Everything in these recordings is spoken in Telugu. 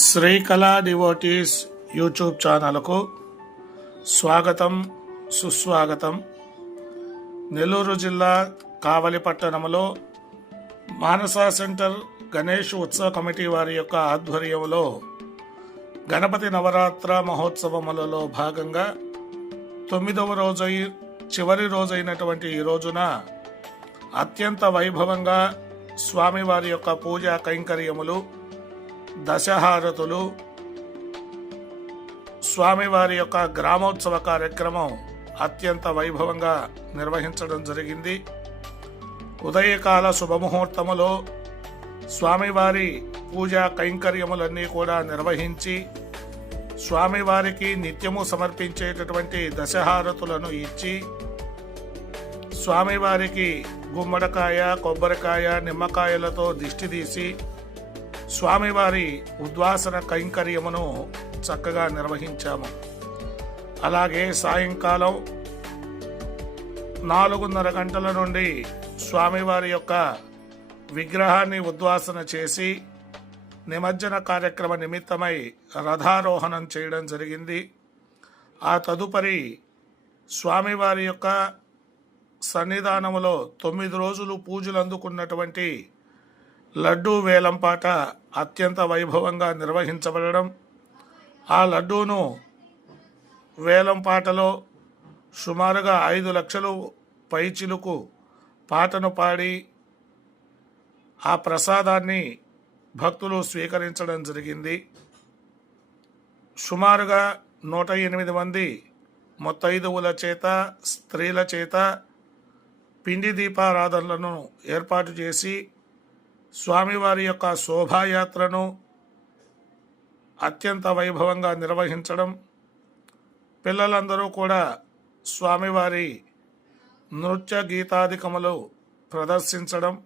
శ్రీకళా డివోటీస్ యూట్యూబ్ ఛానల్కు స్వాగతం సుస్వాగతం. నెల్లూరు జిల్లా కావలి పట్టణంలో మానస సెంటర్ గణేష్ ఉత్సవ కమిటీ వారి యొక్క ఆధ్వర్యంలో గణపతి నవరాత్ర మహోత్సవములలో భాగంగా 9వ రోజు చివరి రోజైనటువంటి ఈ రోజున అత్యంత వైభవంగా స్వామివారి యొక్క పూజా కైంకర్యములు, దశహారతులు, స్వామివారి యొక్క గ్రామోత్సవ కార్యక్రమం అత్యంత వైభవంగా నిర్వహించడం జరిగింది. ఉదయకాల శుభముహూర్తములో స్వామివారి పూజా కైంకర్యములన్నీ కూడా నిర్వహించి స్వామివారికి నిత్యము సమర్పించేటటువంటి దశహారతులను ఇచ్చి స్వామివారికి గుమ్మడికాయ, కొబ్బరికాయ, నిమ్మకాయలతో దిష్టి తీసి స్వామివారి ఉద్వాసన కైంకర్యమును చక్కగా నిర్వహించాము. అలాగే సాయంకాలం 4:30 గంటల నుండి స్వామివారి యొక్క విగ్రహాన్ని ఉద్వాసన చేసి నిమజ్జన కార్యక్రమ నిమిత్తమై రథారోహణం చేయడం జరిగింది. ఆ తదుపరి స్వామివారి యొక్క సన్నిధానములో 9 రోజులు పూజలు అందుకున్నటువంటి లడ్డూ వేలంపాట అత్యంత వైభవంగా నిర్వహించబడడం, ఆ లడ్డూను వేలంపాటలో సుమారుగా 5 లక్షలు పైచిలుకు పాటను పాడి ఆ ప్రసాదాన్ని భక్తులు స్వీకరించడం జరిగింది. సుమారుగా 108 మంది ముత్తైదువుల చేత, స్త్రీల చేత పిండి దీపారాధనలను ఏర్పాటు చేసి స్వామివారి యొక్క శోభాయాత్రను అత్యంత వైభవంగా నిర్వహించడం, పిల్లలందరూ కూడా స్వామివారి నృత్య గీతాదికములు ప్రదర్శించడం,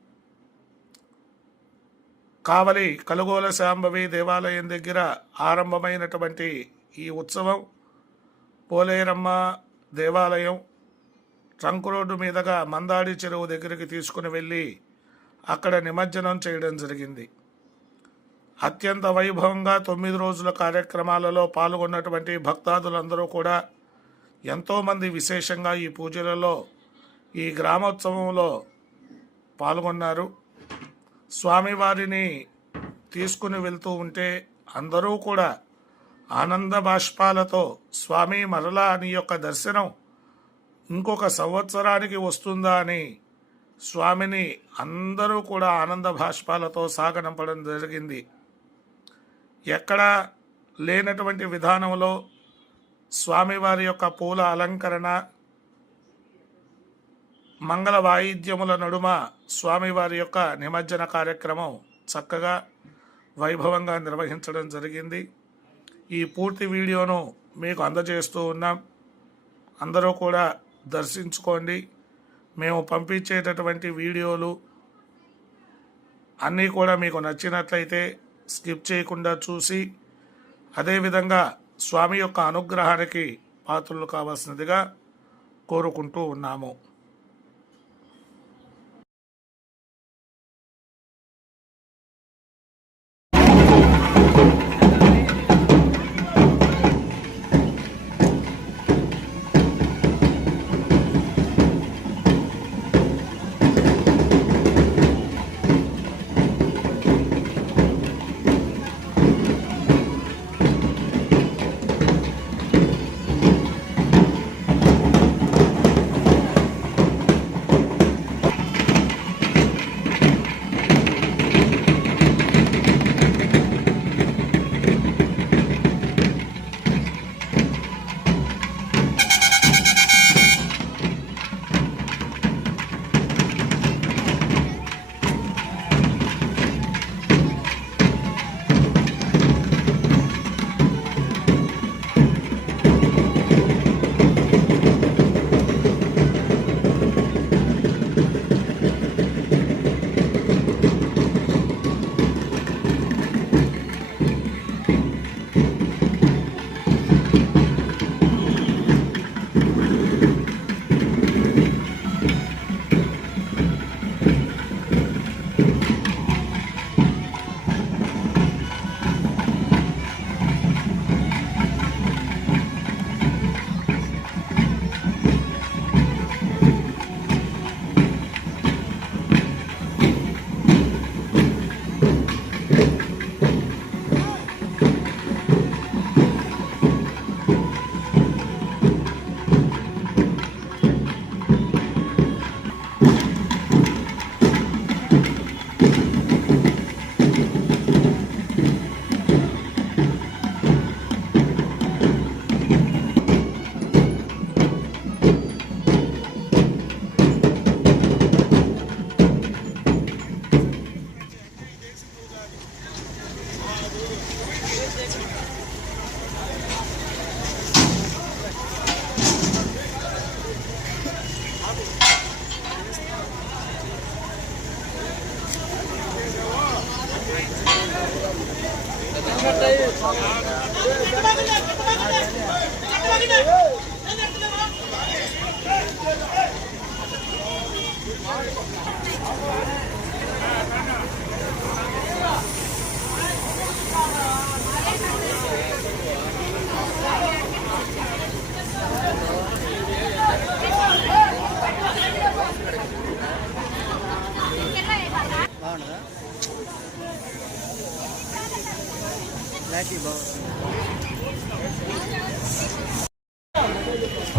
కావలి కలుగోల శాంభవి దేవాలయం దగ్గర ఆరంభమైనటువంటి ఈ ఉత్సవం పోలేరమ్మ దేవాలయం ట్రంక్ రోడ్డు మీదుగా మందాడి చెరువు దగ్గరికి తీసుకుని వెళ్ళి అక్కడ నిమజ్జనం చేయడం జరిగింది. అత్యంత వైభవంగా 9 రోజుల కార్యక్రమాలలో పాల్గొన్నటువంటి భక్తాదులందరూ కూడా ఎంతోమంది విశేషంగా ఈ పూజలలో, ఈ గ్రామోత్సవంలో పాల్గొన్నారు. స్వామివారిని తీసుకుని వెళ్తూ ఉంటే అందరూ కూడా ఆనంద బాష్పాలతో స్వామి మరలా నీ యొక్క దర్శనం ఇంకొక సంవత్సరానికి వస్తుందా అని స్వామిని అందరూ కూడా ఆనంద బాష్పాలతో సాగనంపడం జరిగింది. ఎక్కడా లేనటువంటి విధానంలో స్వామివారి యొక్క పూల అలంకరణ, మంగళ వాయిద్యముల నడుమ స్వామివారి యొక్క నిమజ్జన కార్యక్రమం చక్కగా వైభవంగా నిర్వహించడం జరిగింది. ఈ పూర్తి వీడియోను మీకు అందజేస్తూ ఉన్నాం. అందరూ కూడా దర్శించుకోండి. మేము పంపించేటటువంటి వీడియోలు అన్నీ కూడా మీకు నచ్చినట్లయితే స్కిప్ చేయకుండా చూసి అదేవిధంగా స్వామి యొక్క అనుగ్రహానికి పాత్రలు కావాల్సినదిగా కోరుకుంటూ ఉన్నాము.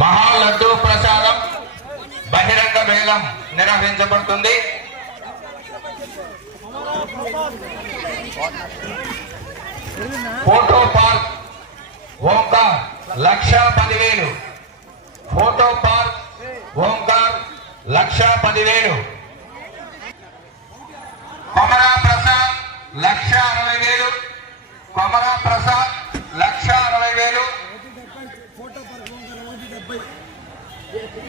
మహాలడ్డు ప్రసాదం బహిరంగ వేలం నిర్వహించబడుతుంది. Photo park Omkar 1,10,000. Photo park Omkar 1,10,000. Komara Prasad 1,60,000. Komara Prasad 1,60,000.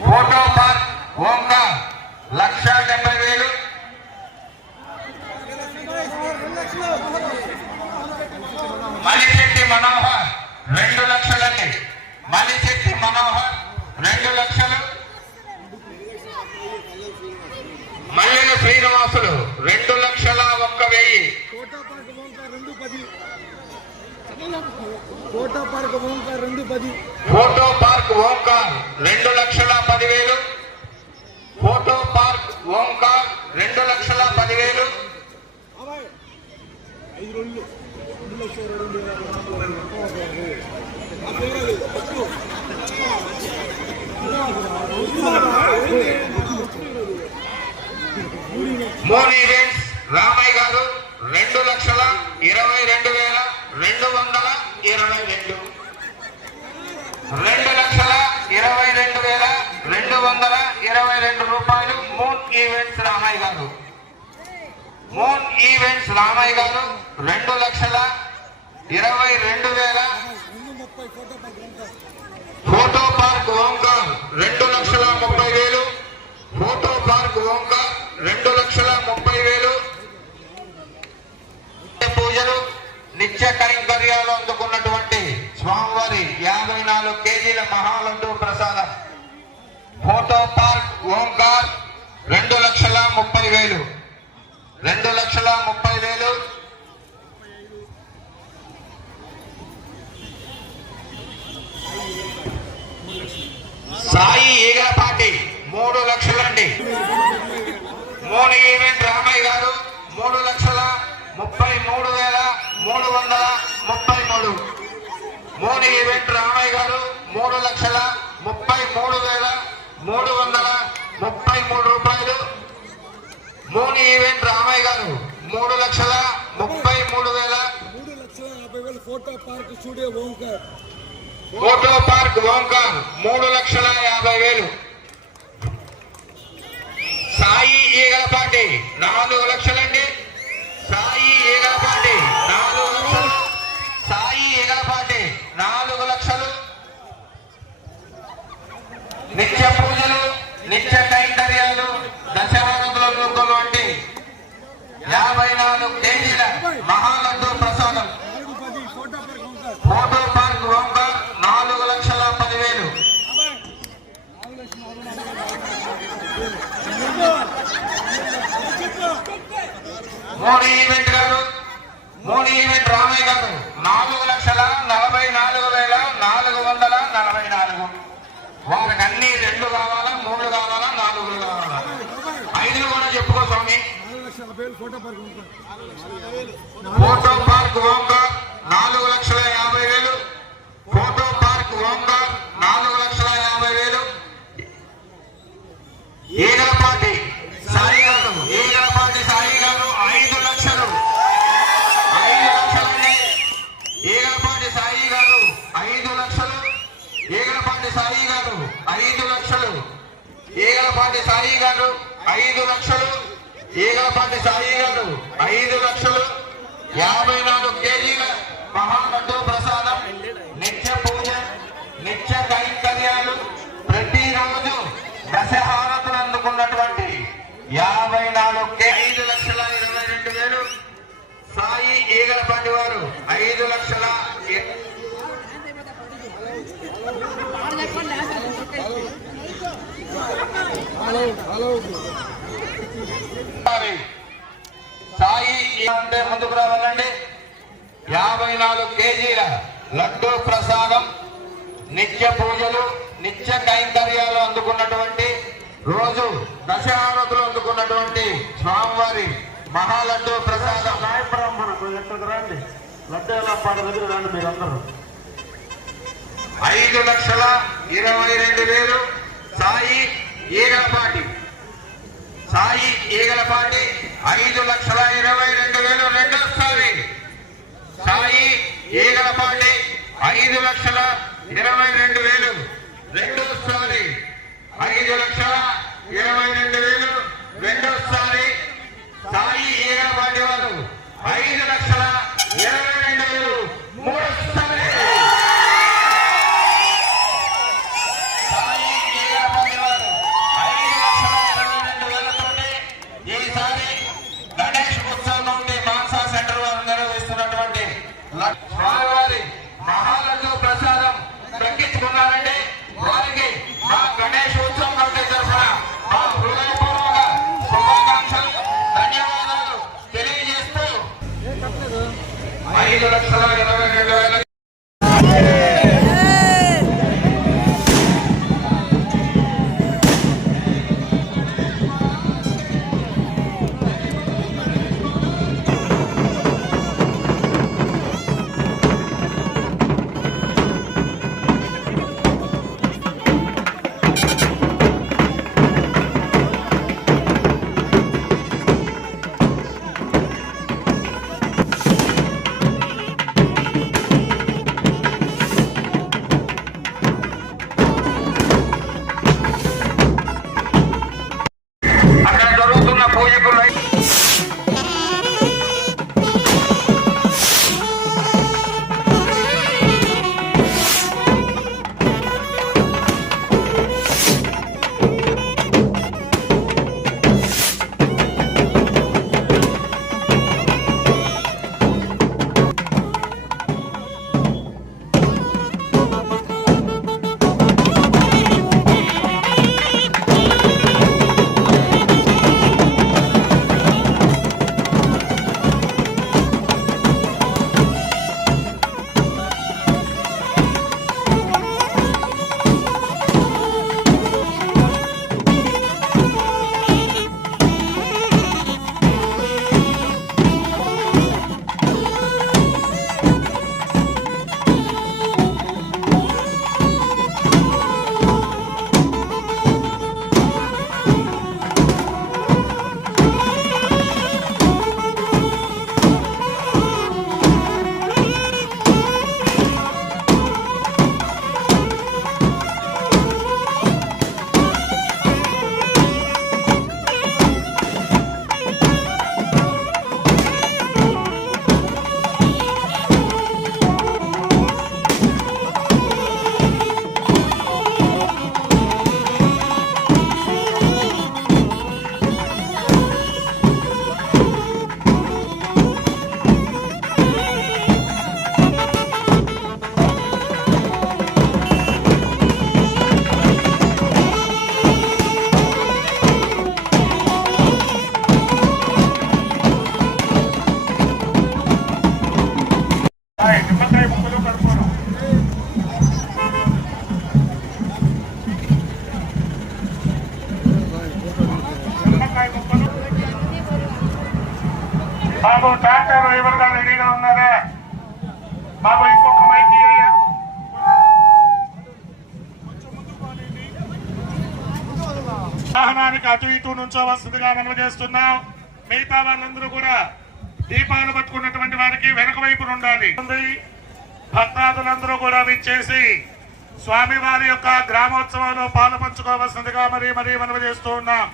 Photo park Omkar 1,70,000. Malisetti Manohar 2 లక్షలండి. మలిశెట్టి మనోహర్ 2 లక్షలు. Mallela Srinivasulu 2,01,000. Photo park Omkar 2,10,000. Photo park Omkar 2,10,000. Photo park Omkar 2,10,000. Mon events Ramayya garu 2,22,222. 2,22,222 రూపాయలు. మూన్ ఈవెంట్స్ రామయ్య గారు. మూన్ ఈవెంట్స్ రామయ్య గారు 2,22,000. Photo park Omkar 2,30,000. Photo park Omkar 2,30,000. పూజలు నిత్య కైంకర్యాలు అందుకున్నటువంటి స్వామివారి 54 కేజీల మహాలడ్డు ప్రసాదం. Photo park Omkar 2,30,000. 2,30,000. సాయి ఈగలపాటి 3 లక్షలండి. మోన్ ఈవెంట్ రామయ్య గారు 3,33,333. మోన్ ఈవెంట్ రామయ్య గారు 3,33,333 రూపాయలు. మోన్ event Ramayya garu 3,33,000. 3,50,000. Photo park studio Omkar. Photo park Omkar 3,50,000. Sai Eegalapati 4 లక్షలండి. సాయి ఈగలపాటి 4 లక్షలు. సాయి ఈగలపాటి 4 లక్షలు. నిత్య పూజలు నిత్య కైంకర్యాలు దశహారతులు వంటి 54 కేజీల మహాలడ్డు ప్రసాదం. Photo park Omkar 4,10,000. మోన్ ఈవెంట్ గారు మోన్ ఈవెంట్ రామయ్య గారు 4,44,444. వారికి అన్ని 2 కావాలా, 3 కావాలా, 4 కావాలా? 5 కూడా చెప్పుకో స్వామి. 4,50,000. Photo park Omkar photo park Omkar 4,50,000. Photo park Omkar 4,50,000. Eegalapati Sai garu 5 లక్షలు. 5 లక్షలండి. ఈగలపాటి సాయి గారు 5 లక్షలు. ఈగలపాటి సాయి గారు 5 లక్షలు. ఈగలపాటి సాయి గారు 5 లక్షలు. ఈగలపాటి సాయి గారు 5 లక్షలు. 54 కేజీల మహాలడ్డు ప్రసాదం, నిత్య పూజ, నిత్య కైంకర్యాలు, ప్రతిరోజు దశహారతులు అందుకున్నటువంటి 54 5,22,000. సాయి ఈగలపాటి వారు 5 లక్షల. సాయి అంటే ముందుకు రావాలండి. 54 కేజీల లడ్డూ ప్రసాదం, నిత్య పూజలు, నిత్య కైంకర్యాలు అందుకున్నటువంటి, రోజు దశహారతులు అందుకున్నటువంటి స్వామివారి మహాలడ్డూ ప్రసాదం. మనకు ఎక్కడికి రండి, లడ్డు ఎలా పాట దగ్గర రండి మీరందరూ. 5,22,000. సాయి ఈగలపాటి 5,22,000. రెండోసారి సాయి ఈగలపాటి 5,22,000. రెండోసారి 5,22,000. రెండోసారి సాయి ఈగలపాటి వారు 5,22,000. మూడోసారి సాయి ఈగలపాటి వారు 5,22,000 ఈసారి గణేష్ ఉత్సవం నుండి మాన్సా సెంటర్ వారు నిర్వహిస్తున్నటువంటి స్వామివారి మహాలడ్డు ప్రసాదం దక్కించుకున్నారంటే వారికి మా గణేష్ ఉత్సవం కమిటీ తరఫున మా హృదయపూర్వక శుభాకాంక్షలు, ధన్యవాదాలు తెలియజేస్తూ 5,22,000. బాబు ట్రాక్టర్ డ్రైవర్గా రెడీగా ఉన్నారా బాబు? ఇంకొక మైకి అయ్యా. వాహనానికి అటు ఇటు నుంచోవలసిందిగా మనం చేస్తున్నాం. మిగతా వాళ్ళందరూ కూడా దీపాలు పట్టుకున్నటువంటి వారికి వెనక వైపున ఉండాలి. భక్తాదులందరూ కూడా విచ్చేసి స్వామి వారి యొక్క గ్రామోత్సవంలో పాలు పంచుకోవాల్సిందిగా మరీ మనం చేస్తూ ఉన్నాం.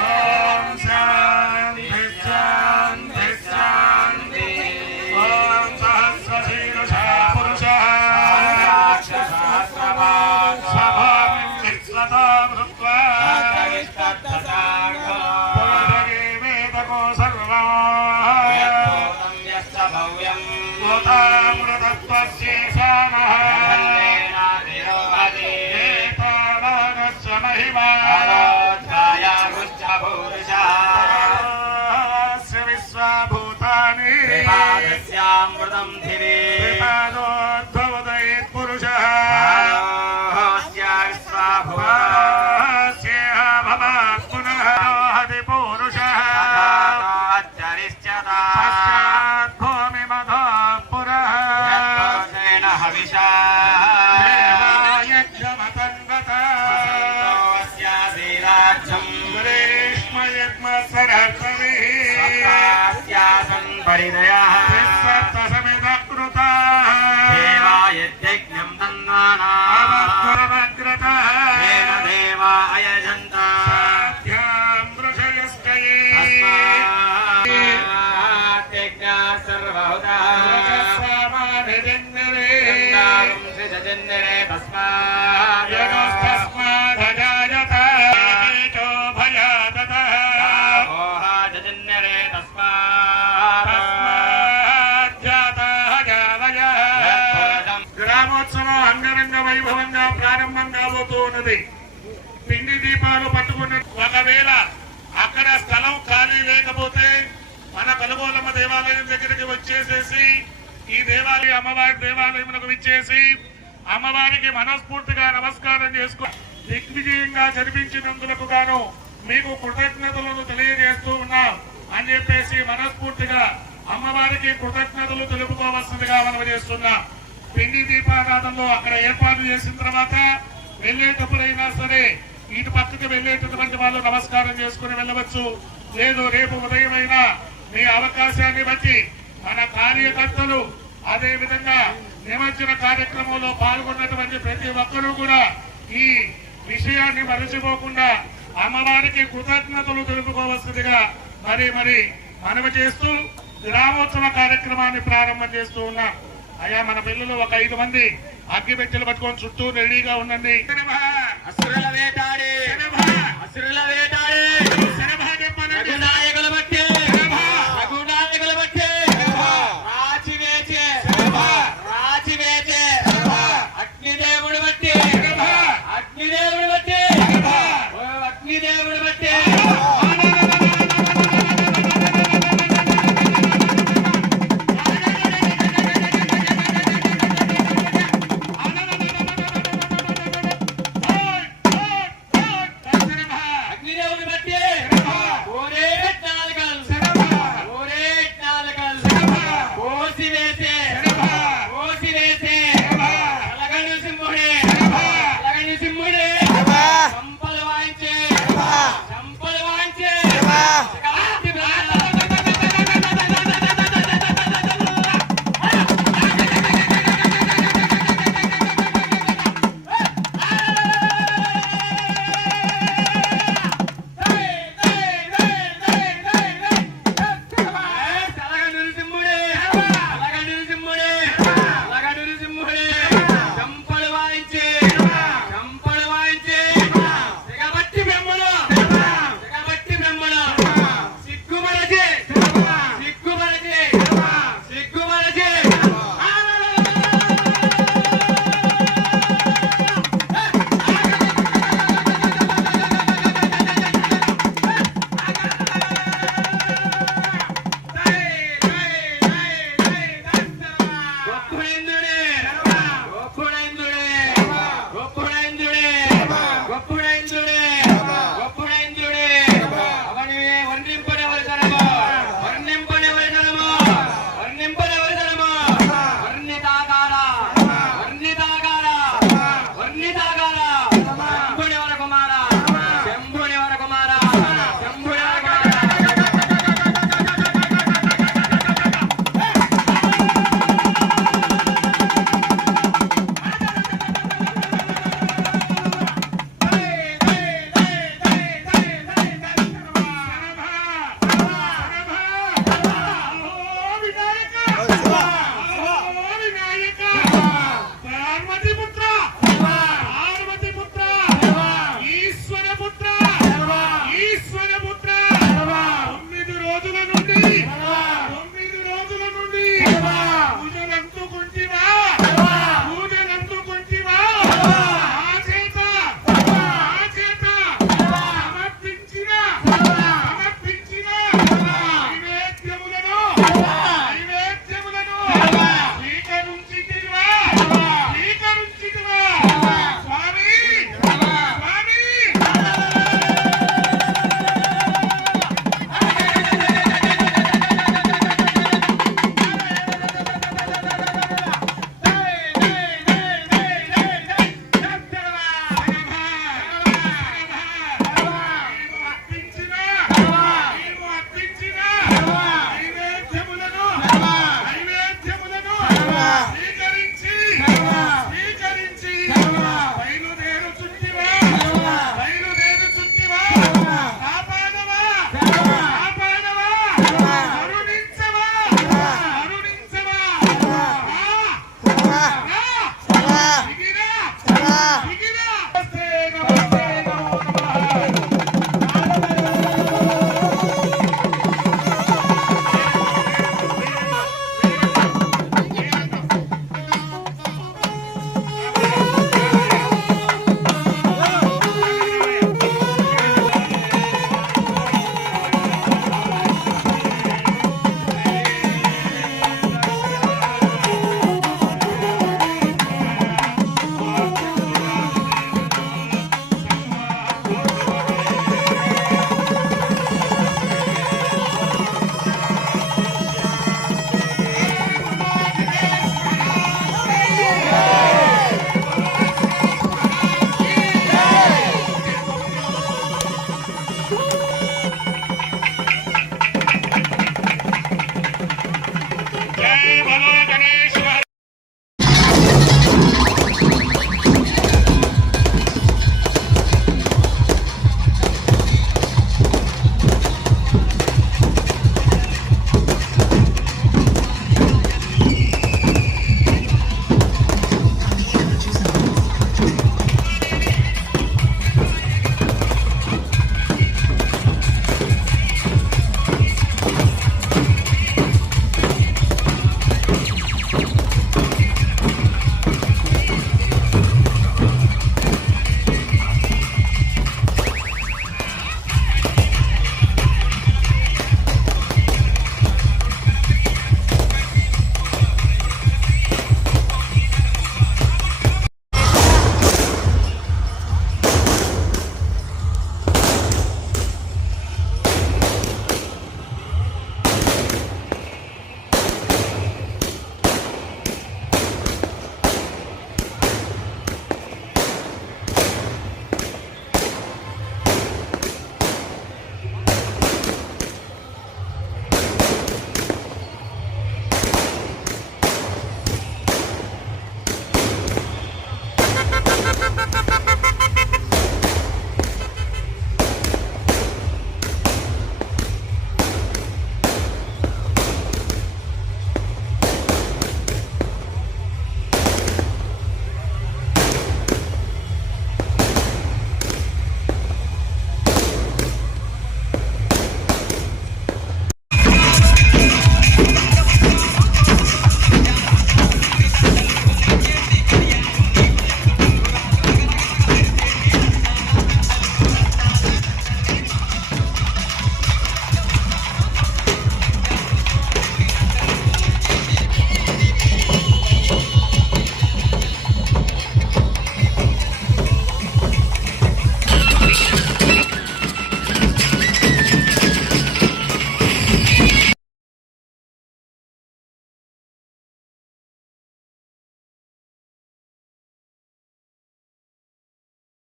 ఓం శాంతి శాంతి శాంతి. ఓం సహస్రశీర్షా పురుషః సభామిం విశ్వతో భృత్వా పునరగే వేదకో సర్వం భూతామృతత్వశేషానః ఏతావానస్య మహిమా విశ్వభూతాని విపాదోద్భవదయేత్ పురుషః భవాత్ పునః హది పురుషః పశ్చాత్ భూమిమధో పురః దేవాయజ్ఞమతన్వతః గ్రీష్మయజ్ఞసరస్వతిః పరిదయః విశ్వత్తసమిదకృతాః దేవాయజ్ఞం తన్వానా అవగ్రతః దేవదేవా అయజంత సాధ్యాం వృషయశ్చయే సర్వహుతః రజస్వామానిజన్యరే సృజజన్యరే తస్మాత్ యగస్తస్మాదజాయత ఏకో భయాదతః ఓహాజన్యరే తస్మాత్ తస్మాజ్జాతః జావయః. గ్రామోత్సవం అంగరంగ వైభవంగా ప్రారంభం కాబోతూ ఉన్నది. పిండి దీపాలు పట్టుకున్న ఒకవేళ అక్కడ స్థలం ఖాళీ లేకపోతే మన కలుగోలమ్మ దేవాలయం దగ్గరికి వచ్చేసేసి ఈ దేవాలయ అమ్మవారి దేవాలయమునకు విచ్చేసి అమ్మవారికి మనస్ఫూర్తిగా నమస్కారం చేసుకో దిగ్విజయంగా జరిపించినందుకు గాను మీకు కృతజ్ఞతలను తెలియజేస్తూ ఉన్నాం అని చెప్పేసి మనస్ఫూర్తిగా అమ్మవారికి కృతజ్ఞతలు తెలుపుకోవాల్సిందిగా మనం చేస్తున్నాం. పిండి దీపారాధనలో అక్కడ ఏర్పాటు చేసిన తర్వాత వెళ్ళేటప్పుడైనా సరే ఇటు పక్కకి వెళ్ళేటటువంటి వాళ్ళు నమస్కారం చేసుకుని వెళ్ళవచ్చు. లేదు రేపు ఉదయమైనా మీ అవకాశాన్ని బట్టి మన కార్యకర్తలు అదే విధంగా నిమజ్జన కార్యక్రమంలో పాల్గొన్నటువంటి ప్రతి ఒక్కరూ కూడా ఈ విషయాన్ని మరచిపోకుండా అమ్మవారికి కృతజ్ఞతలు తెలుపుకోవాల్సిందిగా మరి మనవి చేస్తూ గ్రామోత్సవ కార్యక్రమాన్ని ప్రారంభం చేస్తూ ఉన్నాం. అయ్యా మన పిల్లలు ఒక 5 మంది అగ్గి పెట్టెలు పట్టుకొని చుట్టూ రెడీగా ఉండండి. అసురుల వేటాడి